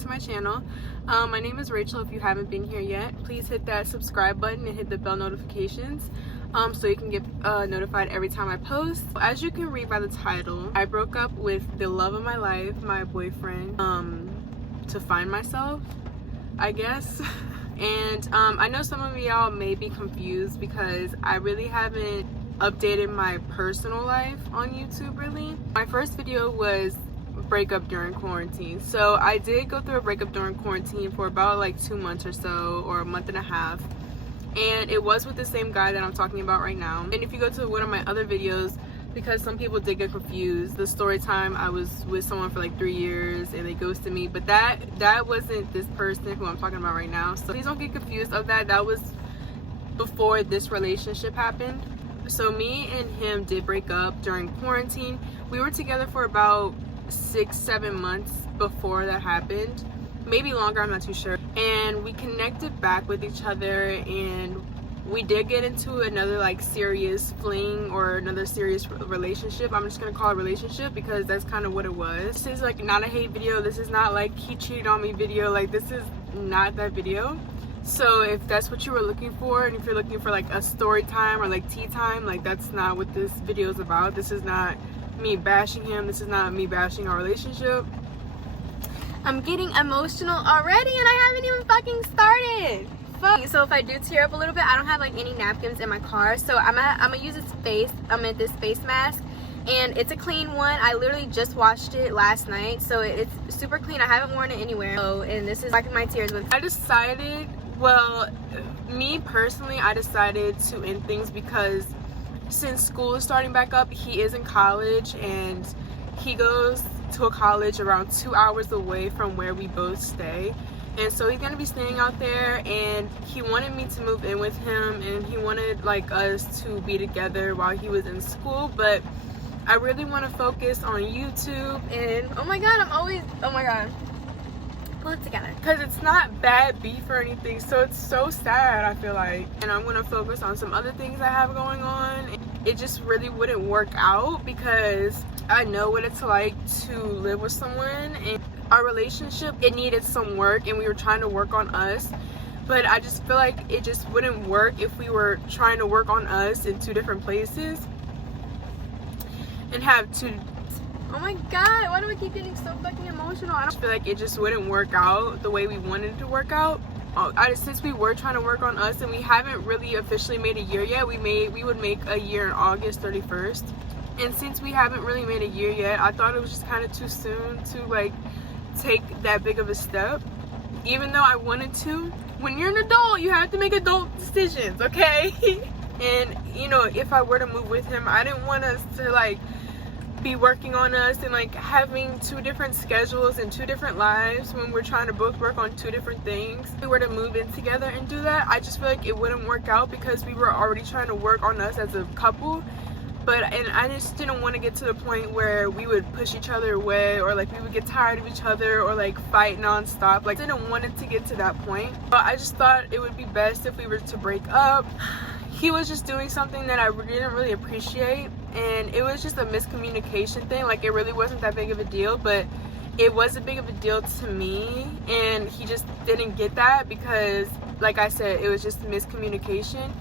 to my channel. My name is Rachel. If you haven't been here yet, please hit that subscribe button and hit the bell notifications so you can get notified every time I post. As you can read by the title, I broke up with the love of my life, my boyfriend, to find myself, I guess. And I know some of y'all may be confused because I really haven't updated my personal life on YouTube really. My first video was breakup during quarantine. So I did go through a breakup during quarantine for about like 2 months or so, or a month and a half. And it was with the same guy that I'm talking about right now. And if you go to one of my other videos, because some people did get confused, the story time, I was with someone for like 3 years and they ghosted me, but that wasn't this person who I'm talking about right now. So please don't get confused of that. That was before this relationship happened. So me and him did break up during quarantine. We were together for about 6-7 months before that happened, maybe longer, I'm not too sure. And we connected back with each other, and we did get into another like serious fling or another serious relationship. I'm just gonna call it relationship because that's kind of what it was. This is like not a hate video. This is not like he cheated on me video. Like, this is not that video. So if that's what you were looking for, and if you're looking for like a story time or like tea time, like that's not what this video is about. This is not me bashing him. This is not me bashing our relationship. I'm getting emotional already and I haven't even fucking started. Fuck. So if I do tear up a little bit, I don't have like any napkins in my car, so I'm gonna use this face mask, and it's a clean one. I literally just washed it last night, so it's super clean. I haven't worn it anywhere. So, and this is wiping my tears with. I decided, well, me personally, I decided to end things because since school is starting back up, he is in college and he goes to a college around 2 hours away from where we both stay. And so he's gonna be staying out there, and he wanted me to move in with him, and he wanted like us to be together while he was in school. But I really want to focus on YouTube, and oh my god, pull it together, because it's not bad beef or anything, so it's so sad, I feel like. And I'm gonna focus on some other things I have going on. It just really wouldn't work out because I know what it's like to live with someone, and our relationship, it needed some work, and we were trying to work on us. But I just feel like it just wouldn't work if we were trying to work on us in 2 different places and have 2. Oh my god, why do I keep getting so fucking emotional? I don't feel like it just wouldn't work out the way we wanted it to work out. Since we were trying to work on us, and we haven't really officially made a year yet. We would make a year on August 31st. And since we haven't really made a year yet, I thought it was just kind of too soon to like take that big of a step, even though I wanted to. When you're an adult, you have to make adult decisions, okay? And you know, if I were to move with him, I didn't want us to like be working on us and like having 2 different schedules and 2 different lives when we're trying to both work on 2 different things. If we were to move in together and do that, I just feel like it wouldn't work out because we were already trying to work on us as a couple. And I just didn't want to get to the point where we would push each other away, or like we would get tired of each other, or like fight nonstop. Like, I didn't want it to get to that point. But I just thought it would be best if we were to break up. He was just doing something that I didn't really appreciate, and it was just a miscommunication thing. Like, it really wasn't that big of a deal, but it was a big of a deal to me, and he just didn't get that because, like I said, it was just miscommunication.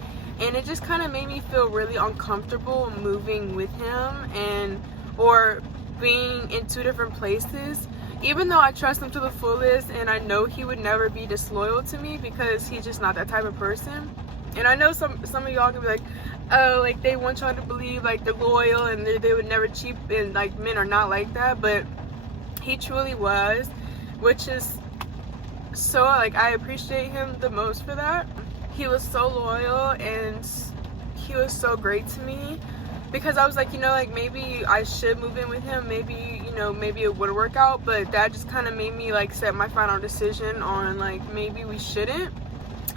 And it just kind of made me feel really uncomfortable moving with him or being in 2 different places. Even though I trust him to the fullest, and I know he would never be disloyal to me because he's just not that type of person. And I know some of y'all can be like, oh, like they want y'all to believe like they're loyal and they would never cheat, and like men are not like that. But he truly was, which is so, like, I appreciate him the most for that. He was so loyal and he was so great to me, because I was like, you know, like maybe I should move in with him, maybe, you know, maybe it would work out. But that just kind of made me like set my final decision on like maybe we shouldn't.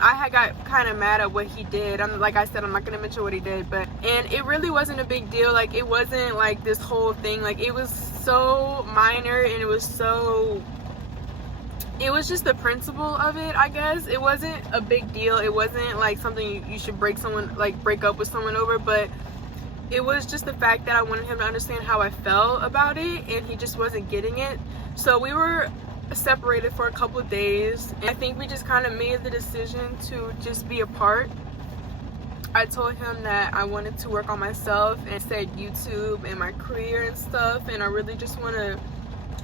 I had got kind of mad at what he did. Like I said, I'm not gonna mention what he did, and it really wasn't a big deal. Like, it wasn't like this whole thing, like it was so minor, and it was just the principle of it, I guess. It wasn't a big deal. It wasn't like something you should break up with someone over, but it was just the fact that I wanted him to understand how I felt about it, and he just wasn't getting it. So we were separated for a couple of days, and I think we just kind of made the decision to just be apart. I told him that I wanted to work on myself and said YouTube and my career and stuff, and I really just want to,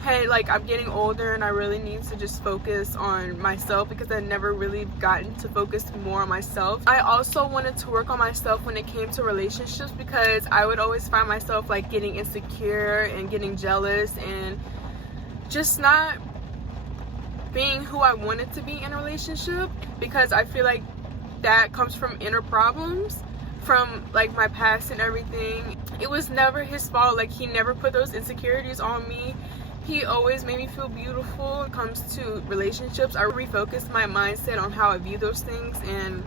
hey, like, I'm getting older and I really need to just focus on myself because I never really gotten to focus more on myself. I also wanted to work on myself when it came to relationships because I would always find myself like getting insecure and getting jealous and just not being who I wanted to be in a relationship, because I feel like that comes from inner problems from like my past and everything. It was never his fault. Like, he never put those insecurities on me. He always made me feel beautiful. When it comes to relationships, I refocused my mindset on how I view those things, and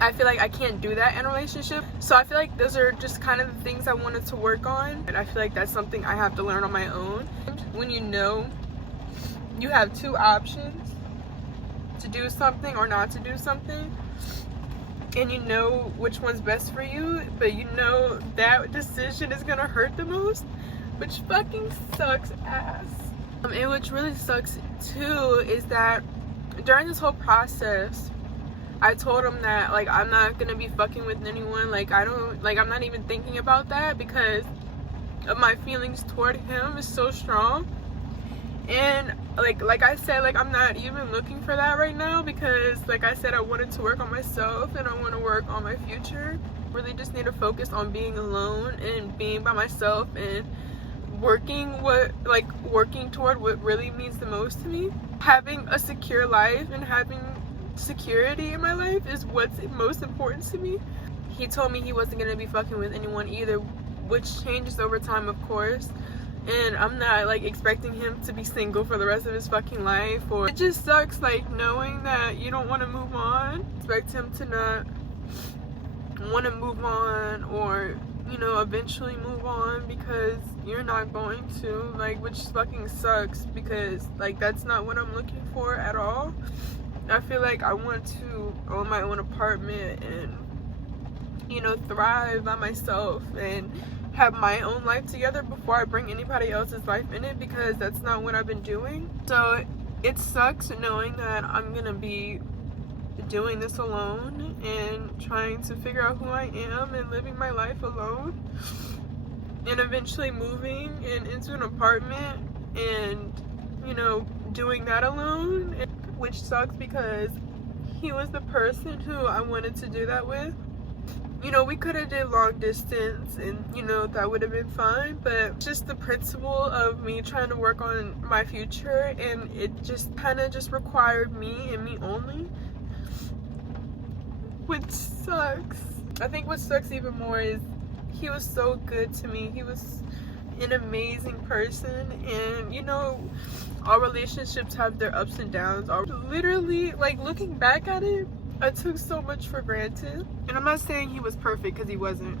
I feel like I can't do that in a relationship. So I feel like those are just kind of the things I wanted to work on, and I feel like that's something I have to learn on my own. When you know you have two options, to do something or not to do something, and you know which one's best for you, but you know that decision is gonna hurt the most, which fucking sucks ass. And which really sucks too is that during this whole process, I told him that like I'm not gonna be fucking with anyone. Like, I'm not even thinking about that because of my feelings toward him is so strong. And like I said, like, I'm not even looking for that right now because, like I said, I wanted to work on myself and I want to work on my future. Really just need to focus on being alone and being by myself and working toward what really means the most to me. Having a secure life and having security in my life is what's most important to me. He told me he wasn't gonna be fucking with anyone either, which changes over time, of course. And I'm not like expecting him to be single for the rest of his fucking life. Or it just sucks like knowing that you don't want to move on. Expect him to not want to move on, or you know, eventually move on because you're not going to, like, which fucking sucks because like that's not what I'm looking for at all. I feel like I want to own my own apartment and, you know, thrive by myself and have my own life together before I bring anybody else's life in it, because that's not what I've been doing. So it sucks knowing that I'm gonna be doing this alone and trying to figure out who I am and living my life alone, and eventually moving and into an apartment and, you know, doing that alone, which sucks because he was the person who I wanted to do that with. You know, we could have did long distance and, you know, that would have been fine, but just the principle of me trying to work on my future, and it just kind of just required me and me only, which sucks. I think what sucks even more is he was so good to me. He was an amazing person, and, you know, all relationships have their ups and downs. Literally, like, looking back at it, I took so much for granted. And I'm not saying he was perfect, because he wasn't.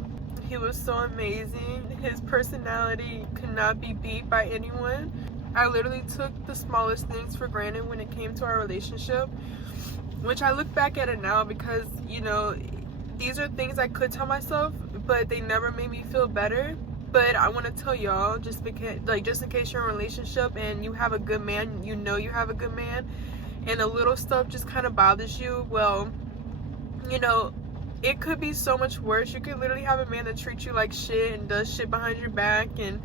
He was so amazing. His personality could not be beat by anyone. I literally took the smallest things for granted when it came to our relationship, which I look back at it now because, you know, these are things I could tell myself, but they never made me feel better. But I want to tell y'all, just because, like, just in case you're in a relationship and you have a good man, you know you have a good man, and the little stuff just kind of bothers you, well, you know, it could be so much worse. You could literally have a man that treats you like shit and does shit behind your back and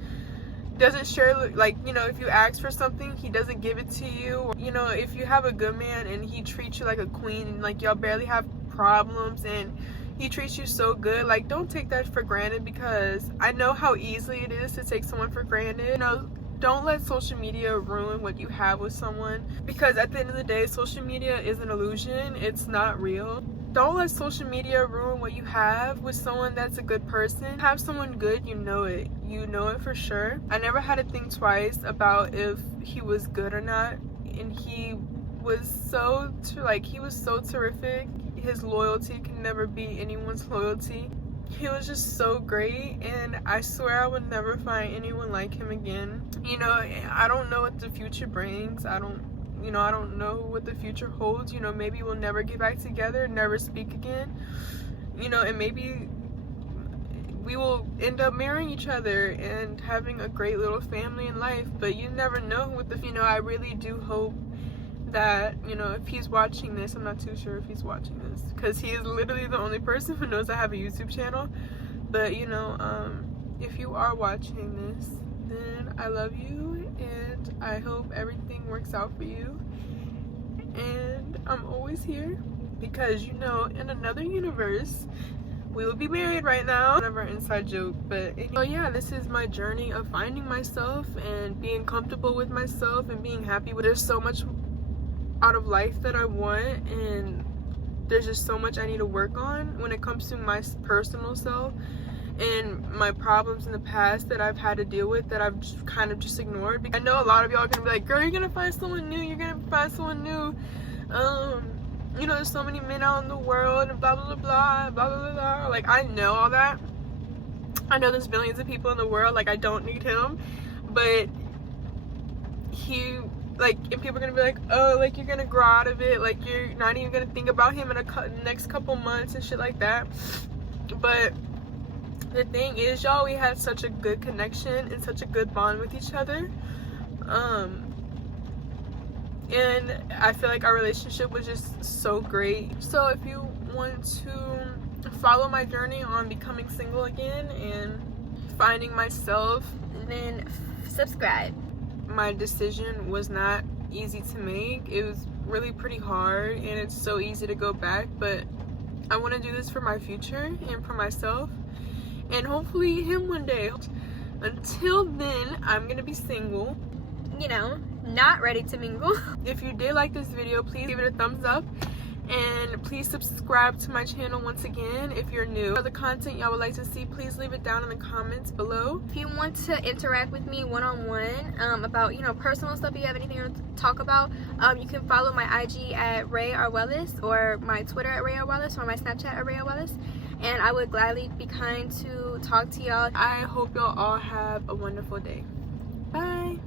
doesn't share, like, you know, if you ask for something, he doesn't give it to you. Or, you know, if you have a good man and he treats you like a queen and, like, y'all barely have problems and he treats you so good, like, don't take that for granted, because I know how easily it is to take someone for granted. You know, don't let social media ruin what you have with someone, because at the end of the day, social media is an illusion. It's not real. Don't let social media ruin what you have with someone that's a good person. Have someone good, you know it. You know it for sure. I never had to think twice about if he was good or not, and he was so terrific. His loyalty can never be anyone's loyalty. He was just so great, and I swear I would never find anyone like him again. You know, I don't know what the future brings. I don't know what the future holds. You know, maybe we'll never get back together, never speak again. You know, and maybe we will end up marrying each other and having a great little family in life. But you never know with the, you know, I really do hope that, you know, if he's watching this, I'm not too sure if he's watching this, because he is literally the only person who knows I have a YouTube channel. But, you know, if you are watching this, then I love you, and I hope everything works out for you. And I'm always here, because, you know, in another universe, we will be married right now. Never an inside joke, but so yeah, this is my journey of finding myself and being comfortable with myself and being happy with. There's so much out of life that I want, and there's just so much I need to work on when it comes to my personal self and my problems in the past that I've had to deal with, that I've just kind of just ignored. Because I know a lot of y'all are gonna be like, girl, you're gonna find someone new, you're gonna find someone new, you know, there's so many men out in the world and blah blah blah blah blah blah blah. Like, I know all that. I know there's billions of people in the world. Like, I don't need him, but he, like, and people are gonna be like, oh, like, you're gonna grow out of it, like, you're not even gonna think about him in the next couple months and shit like that. But the thing is, y'all, we had such a good connection and such a good bond with each other, and I feel like our relationship was just so great. So if you want to follow my journey on becoming single again and finding myself, then subscribe. My decision was not easy to make. It was really pretty hard, and it's so easy to go back, but I want to do this for my future and for myself, and hopefully him one day. Until then, I'm gonna be single, you know, not ready to mingle. If you did like this video, please give it a thumbs up, and please subscribe to my channel once again if you're new. For the content y'all would like to see, please leave it down in the comments below. If you want to interact with me one-on-one about, you know, personal stuff, if you have anything to talk about, you can follow my IG at Ray R. Wellis, or my Twitter at Ray R. Wellis, or my Snapchat at Ray R. Wellis, and I would gladly be kind to talk to y'all. I hope y'all all have a wonderful day. Bye.